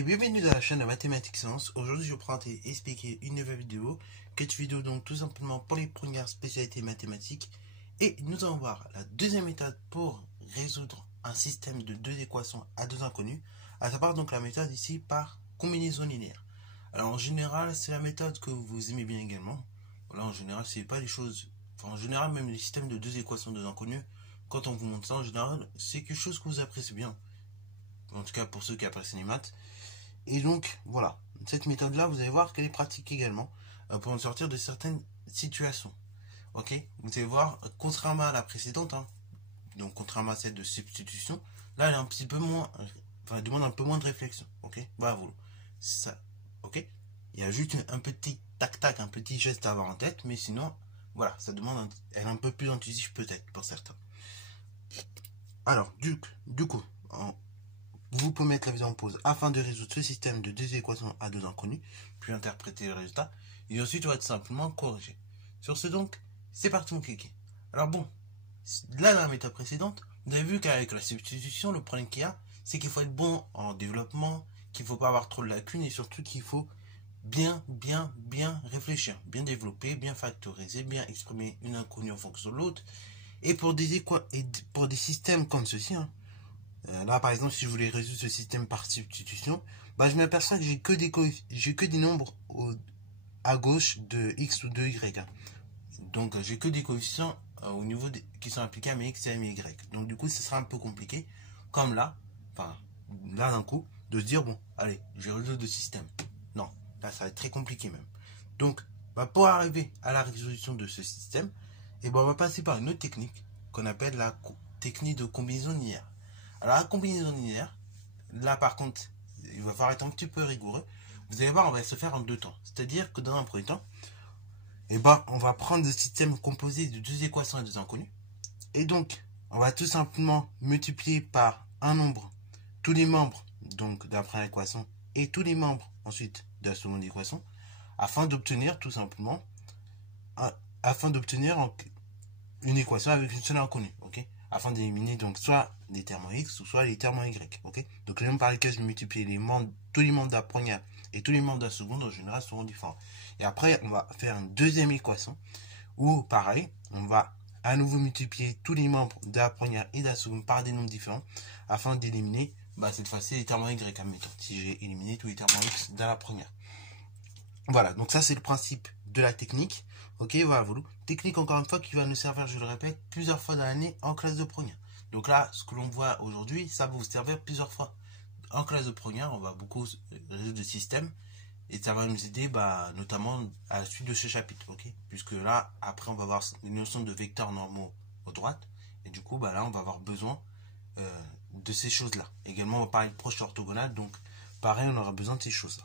et bienvenue dans la chaîne de Mathématiques Sciences. Aujourd'hui, je vais prendre et expliquer une nouvelle vidéo. Cette vidéo donc tout simplement pour les premières spécialités mathématiques. Et nous allons voir la deuxième méthode pour résoudre un système de deux équations à deux inconnus, à savoir donc la méthode ici par combinaison linéaire. Alors en général, c'est la méthode que vous aimez bien également. Voilà, en général, c'est pas les choses. Enfin, en général, même les systèmes de deux équations de deux inconnus, quand on vous montre ça, en général, c'est quelque chose que vous appréciez bien. En tout cas pour ceux qui apprécient les maths. Et donc voilà, cette méthode là vous allez voir qu'elle est pratique également pour en sortir de certaines situations. Ok, vous allez voir, contrairement à la précédente, donc contrairement à celle de substitution, là elle est un petit peu moins, enfin elle demande un peu moins de réflexion. Ok, voilà, ça. Ok, il y a juste un petit tac-tac, un petit geste à avoir en tête, mais sinon voilà, ça demande, elle est un peu plus intuitive peut-être pour certains. Alors du coup, vous pouvez mettre la vidéo en pause afin de résoudre ce système de deux équations à deux inconnus, puis interpréter le résultat, et ensuite on va tout simplement corriger. Sur ce donc, c'est parti mon kiki. Alors bon, là dans la méthode précédente, vous avez vu qu'avec la substitution, le problème qu'il y a, c'est qu'il faut être bon en développement, qu'il ne faut pas avoir trop de lacunes, et surtout qu'il faut bien réfléchir, bien développer, bien factoriser, bien exprimer une inconnue en fonction de l'autre. Et pour des systèmes comme ceci, là, par exemple, si je voulais résoudre ce système par substitution, je m'aperçois que j'ai que des nombres à gauche de x ou de y. Donc, j'ai que des coefficients au niveau qui sont appliqués à mes x et à mes y. Donc, du coup, ce sera un peu compliqué, comme là, là d'un coup, de se dire, bon, allez, je vais résoudre le système. Non, là, ça va être très compliqué même. Donc, pour arriver à la résolution de ce système, on va passer par une autre technique qu'on appelle la technique de combinaison linéaire. Alors la combinaison linéaire, là par contre, il va falloir être un petit peu rigoureux. Vous allez voir, on va se faire en deux temps. C'est-à-dire que dans un premier temps, on va prendre le système composé de deux équations à deux inconnus. Et donc, on va tout simplement multiplier par un nombre tous les membres donc de la première équation et tous les membres ensuite de la seconde équation, afin d'obtenir tout simplement une équation avec une seule inconnue. Ok, afin d'éliminer donc soit les termes en x ou soit les termes en y. Ok, donc les nombres par lesquels je multiplie tous les membres de la première et tous les membres de la seconde en général seront différents. Et après, on va faire une deuxième équation où pareil, on va à nouveau multiplier tous les membres de la première et de la seconde par des nombres différents afin d'éliminer cette fois-ci les termes en y, admettons, si j'ai éliminé tous les termes en x dans la première. Voilà, donc ça c'est le principe de la technique. Ok, voilà, technique encore une fois qui va nous servir, je le répète, plusieurs fois dans l'année en classe de première. Donc là, ce que l'on voit aujourd'hui, ça va vous servir plusieurs fois. En classe de première, on va beaucoup résoudre le système et ça va nous aider notamment à la suite de ce chapitre. Ok, puisque là, après, on va voir une notion de vecteurs normaux à droite et du coup, là, on va avoir besoin de ces choses-là. Également, on va parler de proche orthogonale, donc pareil, on aura besoin de ces choses-là.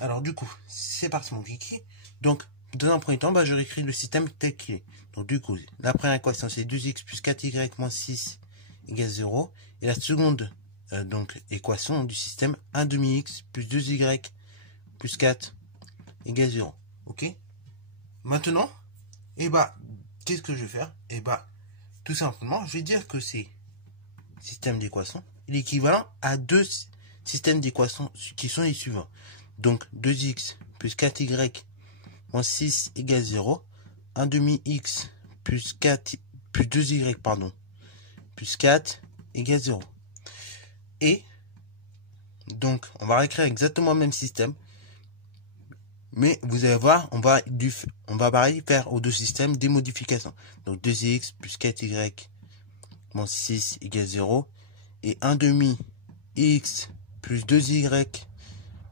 Alors du coup, c'est parti mon kiki. Donc, dans un premier temps, je réécris le système tel qu'il est. Donc du coup, la première équation c'est 2x plus 4y moins 6 égale 0. Et la seconde équation du système 1 demi x plus 2y plus 4 égale 0. Ok. Maintenant, qu'est-ce que je vais faire? Tout simplement, je vais dire que c'est système d'équations l'équivalent à deux systèmes d'équations qui sont les suivants. Donc 2x plus 4y moins 6 égale 0. 1 demi x plus 2y plus 4 égale 0. Et donc on va réécrire exactement le même système. Mais vous allez voir, on va pareil faire aux deux systèmes des modifications. Donc 2x plus 4y moins 6 égale 0. Et 1 demi x plus 2y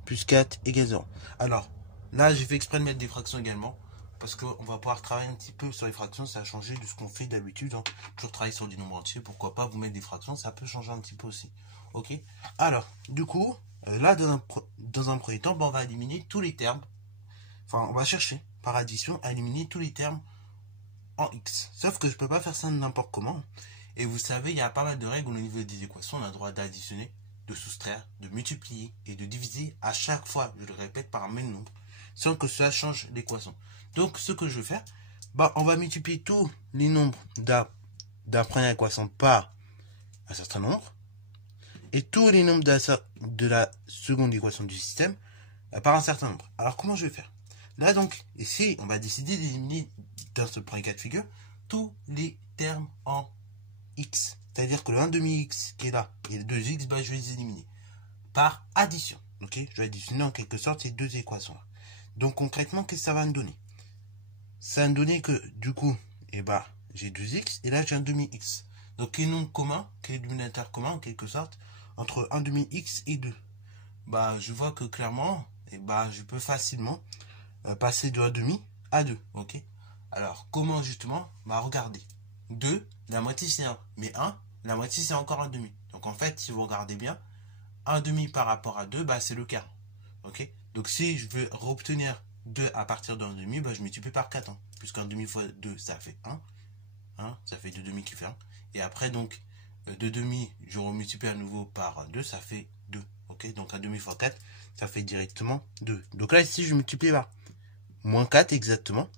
plus 4 égale 0. Alors, là, j'ai fait exprès de mettre des fractions également, parce qu'on va pouvoir travailler un petit peu sur les fractions, ça a changé de ce qu'on fait d'habitude. Toujours travailler sur des nombres entiers, pourquoi pas vous mettre des fractions, ça peut changer un petit peu aussi. Ok. Alors, du coup, là, dans un premier temps, on va éliminer tous les termes. Enfin, on va chercher, par addition, à éliminer tous les termes en x. Sauf que je ne peux pas faire ça n'importe comment. Et vous savez, il y a pas mal de règles au niveau des équations, on a le droit d'additionner, de soustraire, de multiplier et de diviser à chaque fois, je le répète, par un même nombre, sans que cela change l'équation. Donc, ce que je vais faire, on va multiplier tous les nombres de la première équation par un certain nombre, et tous les nombres de la seconde équation du système par un certain nombre. Alors comment je vais faire? Là donc, ici, on va décider d'éliminer dans ce premier cas de figure tous les termes en x. C'est-à-dire que le 1 demi x qui est là et le 2x, bah, je vais les éliminer par addition. Ok, je vais additionner en quelque sorte ces deux équations-là. Donc concrètement, qu'est-ce que ça va me donner? Ça va me donner que du coup, eh bah, j'ai 2x et là j'ai un demi x. Donc quel nombre commun, quel dénominateur commun en quelque sorte entre 1 demi x et 2? Bah, je vois que clairement, eh bah, je peux facilement passer de 1 demi à 2. Ok. Alors comment justement? Bah regardez. 2, la moitié c'est 1. Mais 1, la moitié c'est encore 1 demi. Donc en fait, si vous regardez bien, 1 demi par rapport à 2, bah, c'est le quart. Ok. Donc si je veux obtenir 2 à partir d'un demi, bah, je multiplie par 4. Hein, puisqu'un demi fois 2, ça fait 1. Hein, ça fait 2 demi qui fait 1. Et après, donc, 2 demi, je remultiplie à nouveau par 2, ça fait 2. Ok. Donc 1 demi fois 4, ça fait directement 2. Donc là, ici, je multiplie par moins 4 exactement.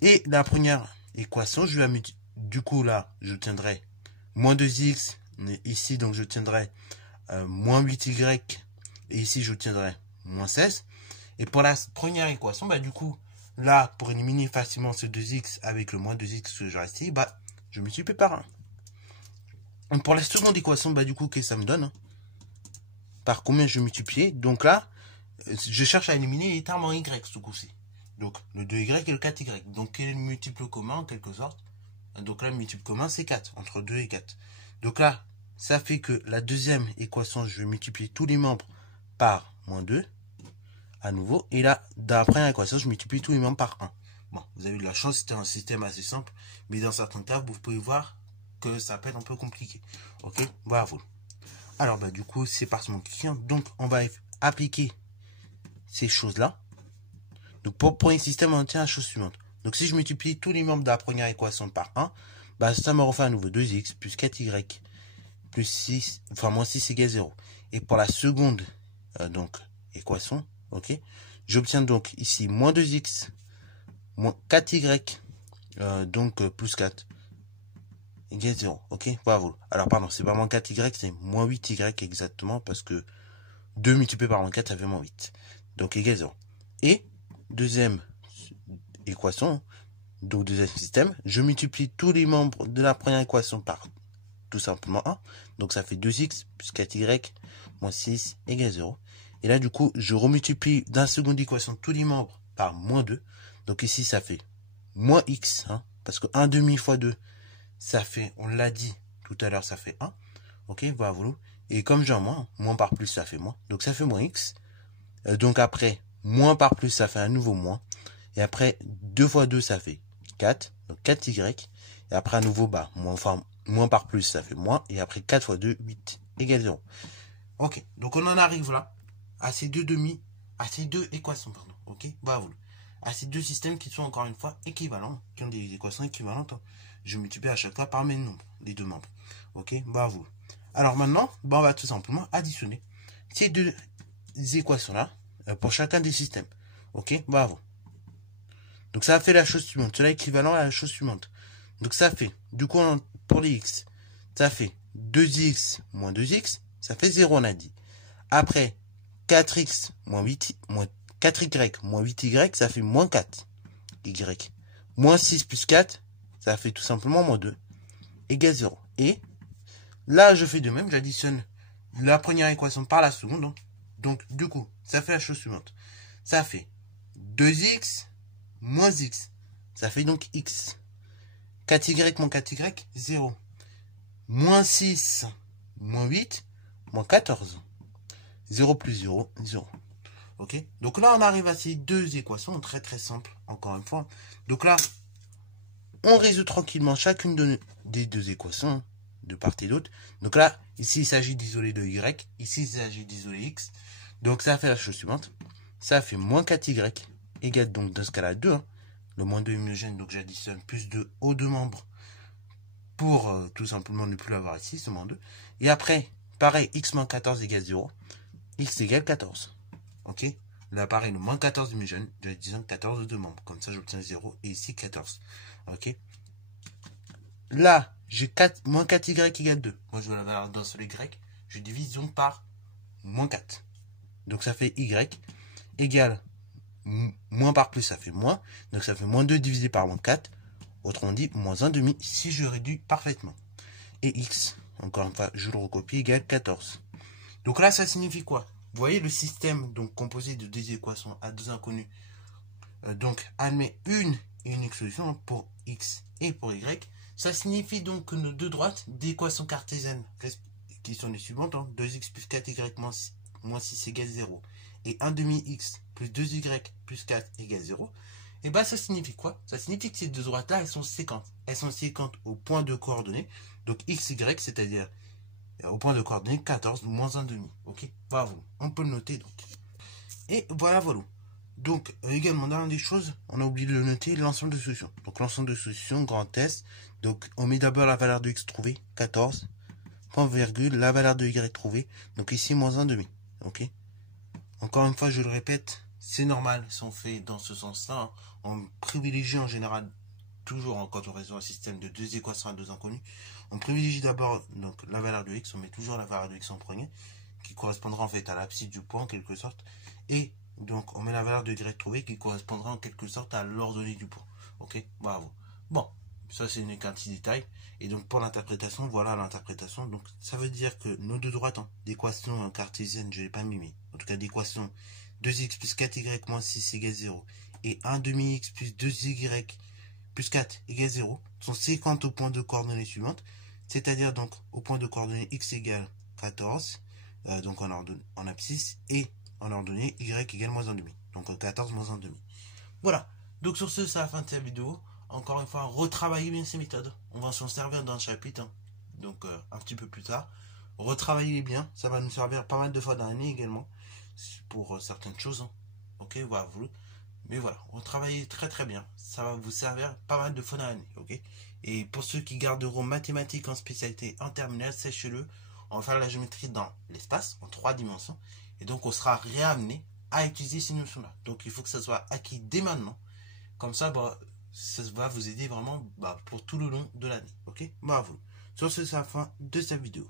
Et la première équation, je vais du coup là, je tiendrai moins 2x. Ici, donc, je tiendrai moins 8y. Et ici, je tiendrai moins 16. Et pour la première équation, bah, du coup, là, pour éliminer facilement ce 2x avec le moins 2x que j'aurai ici, bah, je multiplie par 1. Et pour la seconde équation, bah, du coup, qu'est-ce que ça me donne? Par combien je multiplie? Donc là, je cherche à éliminer les termes en y, ce coup-ci. Donc, le 2y et le 4y. Donc, quel est le multiple commun, en quelque sorte? Donc là, le multiple commun, c'est 4, entre 2 et 4. Donc là, ça fait que la deuxième équation, je vais multiplier tous les membres par moins 2, à nouveau. Et là, dans la première équation, je multiplie tous les membres par 1. Bon, vous avez de la chance, c'était un système assez simple. Mais dans certains cas, vous pouvez voir que ça peut être un peu compliqué. Ok, bravo. Alors, bah, du coup, c'est parti mon client. Donc, on va appliquer ces choses-là. Donc, pour le premier système, on tient la chose suivante. Donc, si je multiplie tous les membres de la première équation par 1, bah, ça me refait à nouveau 2x plus 4y plus 6, enfin, moins 6 égale 0. Et pour la seconde, donc, équation, ok, j'obtiens donc ici moins 2x, moins 4y, donc plus 4, égale 0. Ok, bravo. Alors, pardon, c'est pas moins 4y, c'est moins 8y exactement, parce que 2 multiplié par moins 4, ça fait moins 8. Donc, égale 0. Et, deuxième équation, donc deuxième système, je multiplie tous les membres de la première équation par tout simplement 1. Donc ça fait 2x plus 4y moins 6 égale 0. Et là du coup, je remultiplie dans la seconde équation tous les membres par moins 2. Donc ici ça fait moins x, hein, parce que 1 demi fois 2, ça fait, on l'a dit tout à l'heure, ça fait 1. Ok, voilà. Et comme j'ai un moins par plus, ça fait moins. Donc ça fait moins x. Donc après, moins par plus, ça fait à nouveau moins. Et après, 2 fois 2, ça fait 4. Donc 4y. Et après à nouveau, bah, moins par plus, ça fait moins. Et après 4 fois 2, 8 égale 0. Ok, donc on en arrive là, à ces deux équations, pardon. Ok, bravo. À ces deux systèmes qui sont encore une fois équivalents, qui ont des équations équivalentes. Je multiplie à chaque fois par mes nombres, les deux membres. Ok, bravo. Alors maintenant, bah, on va tout simplement additionner ces deux équations-là pour chacun des systèmes. Ok, bravo. Donc ça fait la chose suivante. Cela est équivalent à la chose suivante. Donc ça fait, du coup, pour les x, ça fait 2x moins 2x, ça fait 0, on a dit. Après, 4x moins 4y moins 8y, ça fait moins 4y. Moins 6 plus 4, ça fait tout simplement moins 2, égale 0. Et là, je fais de même, j'additionne la première équation par la seconde. Donc, du coup, ça fait la chose suivante. Ça fait 2x moins x. Ça fait donc x. 4y moins 4y, 0. Moins 6, moins 8, moins 14. 0 plus 0, 0. Ok. Donc là, on arrive à ces deux équations très très simples, encore une fois. Donc là, on résout tranquillement chacune des deux équations, de part et d'autre. Donc là, ici, il s'agit d'isoler de y. Ici, il s'agit d'isoler x. Donc ça fait la chose suivante. Ça fait moins 4y, égale donc dans ce cas-là 2. Hein. Le moins 2 est homogène, donc j'additionne plus 2 aux deux membres pour tout simplement ne plus l'avoir ici, ce moins 2. Et après, pareil, x moins 14 égale 0. X égale 14. Ok. Là, pareil, le moins 14 homogène, j'additionne 14 aux deux membres. Comme ça, j'obtiens 0 et ici 14. Ok. Là, j'ai moins 4y égale 2. Moi, je veux la valeur d'un seul y. je divise donc par moins 4. Donc ça fait y égale moins par plus, ça fait moins. Donc ça fait moins 2 divisé par moins 4. Autrement dit, moins 1,5 si je réduis parfaitement. Et x, encore une fois, je le recopie, égale 14. Donc là, ça signifie quoi? Vous voyez le système donc composé de deux équations à deux inconnus. Donc admet une et unique solution pour x et pour y. Ça signifie donc que nos deux droites d'équations cartésiennes, qui sont les suivantes, hein, 2x plus 4y moins 6 égale 0, et 1,5x plus 2y plus 4 égale 0, et bien ça signifie quoi? Ça signifie que ces deux droites-là, elles sont séquentes. Elles sont séquentes au point de coordonnées, donc x, y, c'est-à-dire au point de coordonnées 14 moins 1,5. Ok, voilà, on peut le noter donc. Et voilà. Donc, également, dans des choses, on a oublié de le noter, l'ensemble de solutions. Donc, l'ensemble de solutions, grand S. Donc, on met d'abord la valeur de x trouvée, 14, point virgule, la valeur de y trouvée. Donc, ici, moins 1,5. Ok. Encore une fois, je le répète, c'est normal si on fait dans ce sens-là. Hein. On privilégie en général, toujours hein, quand on résout un système de deux équations à deux inconnus, on privilégie d'abord donc la valeur de x, on met toujours la valeur de x en premier, qui correspondra en fait à l'abscisse du point en quelque sorte. Et donc, on met la valeur de y trouvée qui correspondra en quelque sorte à l'ordonnée du point. Ok, bravo. Bon, ça c'est qu'un petit détail. Et donc, pour l'interprétation, voilà l'interprétation. Donc, ça veut dire que nos deux droites d'équation cartésienne, je ne l'ai pas mis, mais en tout cas d'équation 2x plus 4y moins 6 égale 0 et 1,5x plus 2y plus 4 égale 0 sont séquentes au point de coordonnées suivantes. C'est-à-dire donc au point de coordonnées x égale 14, donc en abscisse, et en ordonnée y égale moins 1,5. Donc 14 moins 1,5. Voilà. Donc sur ce, c'est la fin de cette vidéo. Encore une fois, retravaillez bien ces méthodes. On va s'en servir dans le chapitre. Hein. Donc un petit peu plus tard. Retravaillez bien. Ça va nous servir pas mal de fois dans l'année également. Pour certaines choses. Hein. Ok, voilà. Mais voilà, retravaillez très très bien. Ça va vous servir pas mal de fois dans l'année. Ok. Et pour ceux qui garderont mathématiques en spécialité en terminale, sachez-le, on va faire la géométrie dans l'espace, en 3 dimensions. Et donc, on sera réamené à utiliser ces notions-là. Donc, il faut que ça soit acquis dès maintenant. Comme ça, ça va vous aider vraiment pour tout le long de l'année. Ok, bravo. Sur ce, c'est la fin de cette vidéo.